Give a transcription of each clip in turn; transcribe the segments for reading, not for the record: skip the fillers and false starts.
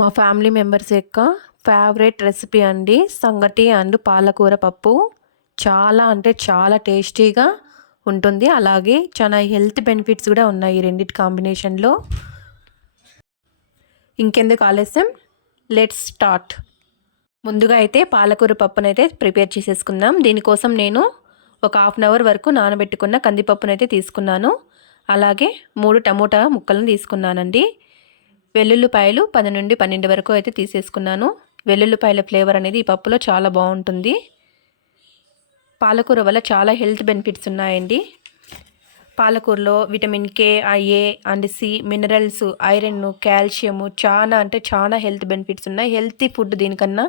మా family members యొక్క favourite recipe అండి సంగటి అండ్ పాలకూర పప్పు. చాలా అంటే చాలా టేస్టీగా ఉంటుంది. అలాగే చాలా హెల్త్ బెనిఫిట్స్ కూడా ఉన్నాయి ఈ రెండిటి కాంబినేషన్లో. ఇంకెందుకు ఆలస్యం, లెట్స్ స్టార్ట్. ముందుగా అయితే పాలకూర పప్పునైతే ప్రిపేర్ చేసేసుకుందాం. దీనికోసం నేను ఒక హాఫ్ అన్ అవర్ వరకు నానబెట్టుకున్న కందిపప్పునైతే తీసుకున్నాను. అలాగే 3 టమోటా ముక్కలను తీసుకున్నానండి. వెల్లుల్లిపాయలు 10 నుండి 12 వరకు అయితే తీసేసుకున్నాను. వెల్లుల్లిపాయల ఫ్లేవర్ అనేది ఈ పప్పులో చాలా బాగుంటుంది. పాలకూర వల్ల చాలా హెల్త్ బెనిఫిట్స్ ఉన్నాయండి. పాలకూరలో vitamin K, A and C, minerals, iron, calcium చాలా అంటే చాలా హెల్త్ బెనిఫిట్స్ ఉన్నాయి. హెల్తీ ఫుడ్ దీనికన్నా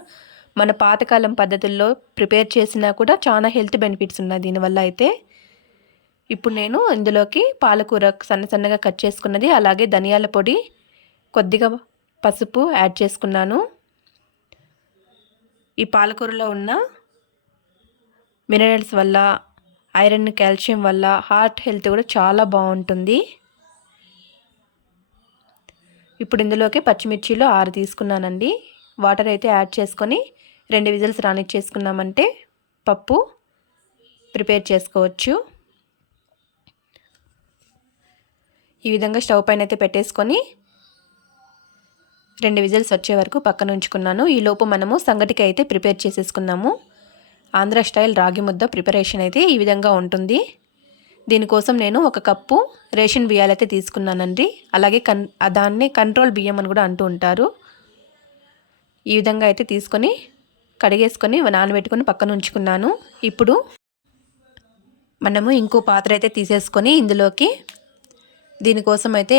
మన పాతకాలం పద్ధతుల్లో ప్రిపేర్ చేసినా కూడా చాలా హెల్త్ బెనిఫిట్స్ ఉన్నాయి దీనివల్ల అయితే. ఇప్పుడు నేను ఇందులోకి పాలకూర సన్నగా కట్ చేసుకున్నది, అలాగే ధనియాల పొడి, కొద్దిగా పసుపు యాడ్ చేసుకున్నాను. ఈ పాలకూరలో ఉన్న మినరల్స్ వల్ల, ఐరన్, కాల్షియం వల్ల హార్ట్ హెల్త్ కూడా చాలా బాగుంటుంది. ఇప్పుడు ఇందులోకి పచ్చిమిర్చిలో 6 తీసుకున్నానండి. వాటర్ అయితే యాడ్ చేసుకొని 2 విజిల్స్ రానిచ్చేసుకున్నామంటే పప్పు ప్రిపేర్ చేసుకోవచ్చు. ఈ విధంగా స్టవ్ పైన అయితే పెట్టేసుకొని 2 విజిల్స్ వచ్చే వరకు పక్కన ఉంచుకున్నాను. ఈలోపు మనము సంగటికి అయితే ప్రిపేర్ చేసేసుకుందాము. ఆంధ్ర స్టైల్ రాగి ముద్ద ప్రిపరేషన్ అయితే ఈ విధంగా ఉంటుంది. దీనికోసం నేను 1 కప్పు రేషన్ బియ్యాలు అయితే తీసుకున్నానండి. అలాగే దాన్ని కంట్రోల్ బియ్యం అని కూడా అంటూ ఉంటారు. ఈ విధంగా అయితే తీసుకొని కడిగేసుకొని నానబెట్టుకొని పక్కన ఉంచుకున్నాను. ఇప్పుడు మనము ఇంకో పాత్ర అయితే తీసేసుకొని ఇందులోకి దీనికోసం అయితే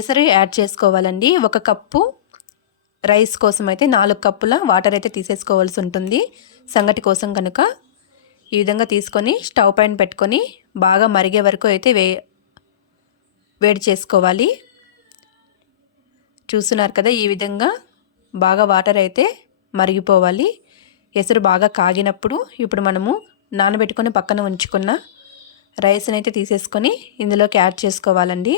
ఎసరు యాడ్ చేసుకోవాలండి. 1 కప్పు రైస్ కోసం అయితే 4 కప్పుల వాటర్ అయితే తీసేసుకోవాల్సి ఉంటుంది సంగటి కోసం కనుక. ఈ విధంగా తీసుకొని స్టవ్ పైన పెట్టుకొని బాగా మరిగే వరకు అయితే వేడి చేసుకోవాలి. చూస్తున్నారు కదా, ఈ విధంగా బాగా వాటర్ అయితే మరిగిపోవాలి. ఎసరు బాగా కాగినప్పుడు ఇప్పుడు మనము నానబెట్టుకొని పక్కన ఉంచుకున్న రైస్ని అయితే తీసేసుకొని ఇందులోకి యాడ్ చేసుకోవాలండి.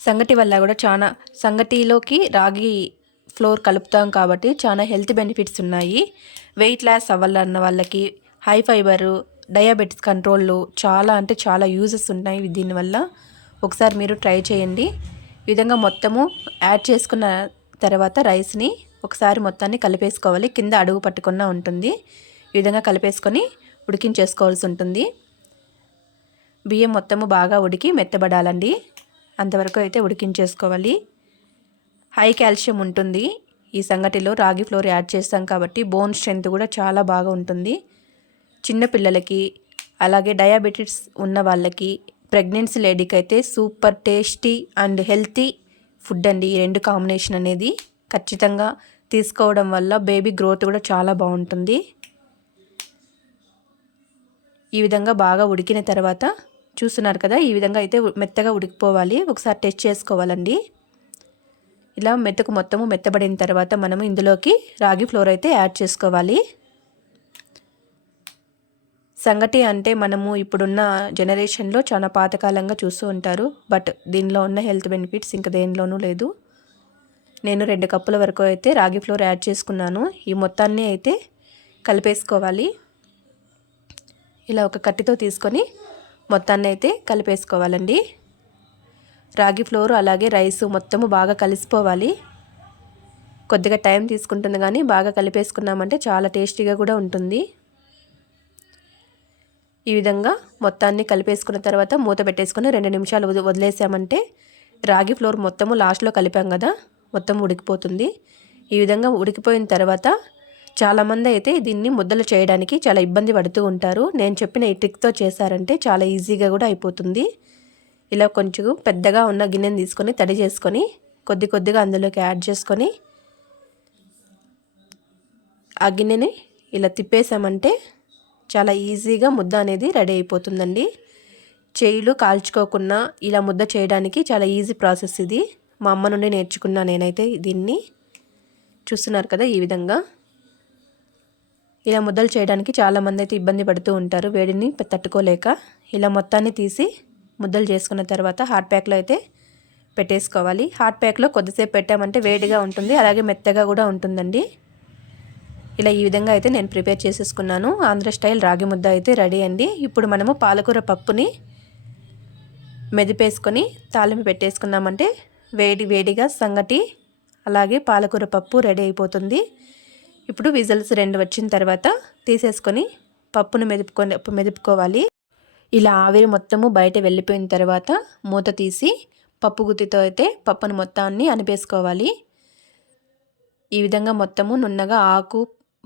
సంగటి వల్ల కూడా చాలా, సంగటిలోకి రాగి ఫ్లోర్ కలుపుతాం కాబట్టి చాలా హెల్త్ బెనిఫిట్స్ ఉన్నాయి. వెయిట్ లాస్ అవ్వాలన్న వాళ్ళకి, హై ఫైబరు, డయాబెటిస్ కంట్రోల్లో చాలా అంటే చాలా యూజెస్ ఉన్నాయి దీనివల్ల. ఒకసారి మీరు ట్రై చేయండి. ఈ విధంగా మొత్తము యాడ్ చేసుకున్న తర్వాత రైస్ని ఒకసారి మొత్తాన్ని కలిపేసుకోవాలి. కింద అడుగు పట్టుకున్నా ఉంటుంది. ఈ విధంగా కలిపేసుకొని ఉడికించేసుకోవాల్సి ఉంటుంది. బియ్యం మొత్తము బాగా ఉడికి మెత్తబడాలండి. అంతవరకు అయితే ఉడికించేసుకోవాలి. హై కాల్షియం ఉంటుంది ఈ సంగటిలో. రాగి ఫ్లోర్ యాడ్ చేస్తాం కాబట్టి బోన్ స్ట్రెంత్ కూడా చాలా బాగా ఉంటుంది. చిన్నపిల్లలకి, అలాగే డయాబెటిస్ ఉన్న వాళ్ళకి, ప్రెగ్నెన్సీ లేడీకి అయితే super tasty and healthy food అండి. ఈ 2 కాంబినేషన్ అనేది ఖచ్చితంగా తీసుకోవడం వల్ల బేబీ గ్రోత్ కూడా చాలా బాగుంటుంది. ఈ విధంగా బాగా ఉడికిన తర్వాత చూస్తున్నారు కదా, ఈ విధంగా అయితే మెత్తగా ఉడికిపోవాలి. ఒకసారి టెస్ట్ చేసుకోవాలండి. ఇలా మొత్తము మెత్తబడిన తర్వాత మనము ఇందులోకి రాగి ఫ్లోర్ అయితే యాడ్ చేసుకోవాలి. సంగటి అంటే మనము ఇప్పుడున్న జనరేషన్లో చాలా పాతకాలంగా చూస్తూ ఉంటారు. బట్ దీనిలో ఉన్న హెల్త్ బెనిఫిట్స్ ఇంకా దేనిలోనూ లేదు. నేను 2 కప్పుల వరకు అయితే రాగి ఫ్లోర్ యాడ్ చేసుకున్నాను. ఈ మొత్తాన్ని అయితే కలిపేసుకోవాలి. ఇలా ఒక కత్తితో తీసుకొని మొత్తాన్ని అయితే కలిపేసుకోవాలండి. రాగి ఫ్లోర్ అలాగే రైస్ మొత్తము బాగా కలిసిపోవాలి. కొద్దిగా టైం తీసుకుంటుంది కానీ బాగా కలిపేసుకున్నామంటే చాలా టేస్టీగా కూడా ఉంటుంది. ఈ విధంగా మొత్తాన్ని కలిపేసుకున్న తర్వాత మూత పెట్టేసుకొని 2 నిమిషాలు వదిలేసామంటే రాగి ఫ్లోర్ మొత్తము లాస్ట్లో కలిపాం కదా, మొత్తం ఉడికిపోతుంది. ఈ విధంగా ఉడికిపోయిన తర్వాత చాలామంది అయితే దీన్ని ముద్దలు చేయడానికి చాలా ఇబ్బంది పడుతూ ఉంటారు. నేను చెప్పిన ఈ ట్రిక్తో చేశారంటే చాలా ఈజీగా కూడా అయిపోతుంది. ఇలా కొంచెం పెద్దగా ఉన్న గిన్నెని తీసుకొని తడి చేసుకొని కొద్దిగా అందులోకి యాడ్ చేసుకొని ఆ గిన్నెని ఇలా తిప్పేసామంటే చాలా ఈజీగా ముద్ద అనేది రెడీ అయిపోతుందండి. చేయిలు కాల్చుకోకుండా ఇలా ముద్ద చేయడానికి చాలా ఈజీ ప్రాసెస్ ఇది. మా అమ్మ నుండి నేర్చుకున్నా నేనైతే దీన్ని. చూస్తున్నారు కదా, ఈ విధంగా ఇలా ముద్దలు చేయడానికి చాలామంది అయితే ఇబ్బంది పడుతూ ఉంటారు వేడిని తట్టుకోలేక. ఇలా మొత్తాన్ని తీసి ముద్దలు చేసుకున్న తర్వాత హాట్ ప్యాక్లో అయితే పెట్టేసుకోవాలి. హాట్ ప్యాక్లో కొద్దిసేపు పెట్టామంటే వేడిగా ఉంటుంది, అలాగే మెత్తగా కూడా ఉంటుందండి. ఇలా ఈ విధంగా అయితే నేను ప్రిపేర్ చేసేసుకున్నాను. ఆంధ్ర స్టైల్ రాగి ముద్ద అయితే రెడీ అండి. ఇప్పుడు మనము పాలకూర పప్పుని మెదిపేసుకొని తాలింపు పెట్టేసుకున్నామంటే వేడిగా సంగటి అలాగే పాలకూర పప్పు రెడీ అయిపోతుంది. ఇప్పుడు విజిల్స్ 2 వచ్చిన తర్వాత తీసేసుకొని పప్పును మెదుపుకోవాలి. ఇలా ఆవిరి మొత్తము బయట వెళ్ళిపోయిన తర్వాత మూత తీసి పప్పు గుత్తితో అయితే పప్పును మొత్తాన్ని అనిపేసుకోవాలి. ఈ విధంగా మొత్తము నున్నగా ఆకు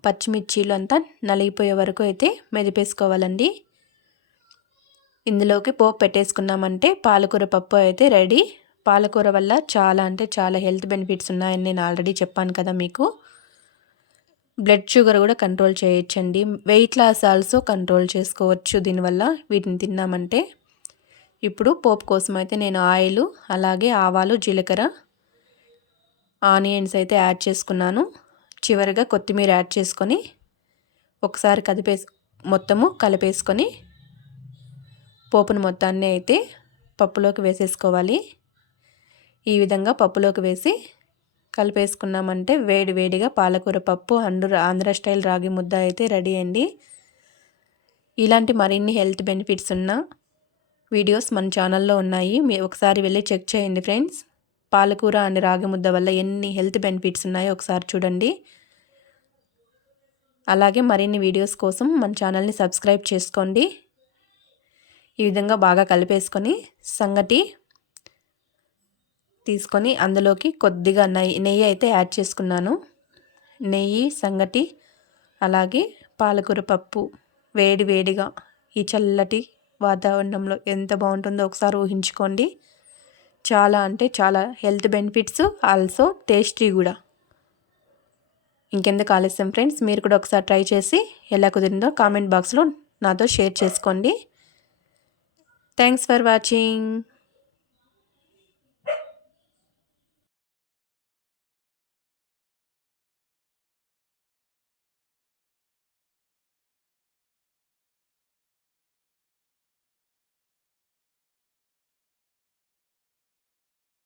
పచ్చిమిర్చీలు అంతా నలిగిపోయే వరకు అయితే మెదిపేసుకోవాలండి. ఇందులోకి పోపు పెట్టేసుకున్నామంటే పాలకూర పప్పు అయితే రెడీ. పాలకూర వల్ల చాలా అంటే చాలా హెల్త్ బెనిఫిట్స్ ఉన్నాయని నేను ఆల్రెడీ చెప్పాను కదా మీకు. బ్లడ్ షుగర్ కూడా కంట్రోల్ చేయొచ్చండి. వెయిట్ లాస్ ఆల్సో కంట్రోల్ చేసుకోవచ్చు దీనివల్ల, వీటిని తిన్నామంటే. ఇప్పుడు పోపు కోసం అయితే నేను ఆయిల్ అలాగే ఆవాలు జీలకర్ర ఆనియన్స్ అయితే యాడ్ చేసుకున్నాను. చివరిగా కొత్తిమీర యాడ్ చేసుకొని ఒకసారి మొత్తము కలిపేసుకొని పోపును మొత్తాన్ని అయితే పప్పులోకి వేసేసుకోవాలి. ఈ విధంగా పప్పులోకి వేసి కలిపేసుకున్నామంటే వేడిగా పాలకూర పప్పు ఆంధ్ర స్టైల్ రాగి ముద్ద అయితే రెడీ అండి. ఇలాంటి మరిన్ని హెల్త్ బెనిఫిట్స్ ఉన్న వీడియోస్ మన ఛానల్లో ఉన్నాయి, మీరు ఒకసారి వెళ్ళి చెక్ చేయండి ఫ్రెండ్స్. పాలకూర అండ్ రాగి ముద్ద వల్ల ఎన్ని హెల్త్ బెనిఫిట్స్ ఉన్నాయో ఒకసారి చూడండి. అలాగే మరిన్ని వీడియోస్ కోసం మన ఛానల్ని సబ్స్క్రైబ్ చేసుకోండి. ఈ విధంగా బాగా కలిపేసుకొని సంగటి తీసుకొని అందులోకి కొద్దిగా నెయ్యి అయితే యాడ్ చేసుకున్నాను. నెయ్యి సంగటి అలాగే పాలకూర పప్పు వేడిగా ఈ చల్లటి వాతావరణంలో ఎంత బాగుంటుందో ఒకసారి ఊహించుకోండి. చాలా అంటే చాలా హెల్త్ బెనిఫిట్స్, ఆల్సో టేస్టీ కూడా. ఇంకెందుకు ఆలస్యం ఫ్రెండ్స్, మీరు కూడా ఒకసారి ట్రై చేసి ఎలా కుదిరిందో కామెంట్ బాక్స్లో నాతో షేర్ చేసుకోండి. Thanks for watching.